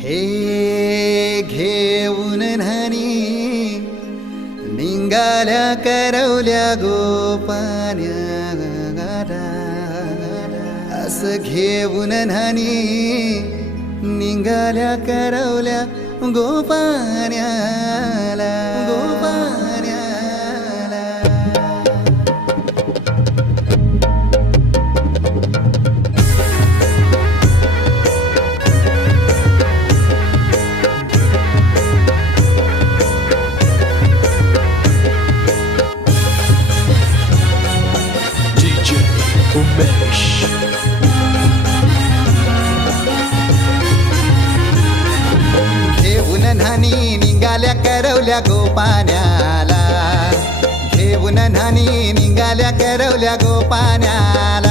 हे घेऊन न्हाणी निघाल्या करवल्या गोपान्या असं घेऊन न्हाणी निघाल्या करवल्या गोपान्याला DJ उमेश घेऊन न्हाणी निघाल्या करवल्या गोपान्याला घेऊन न्हाणी निघाल्या करवल्या गोपान्याला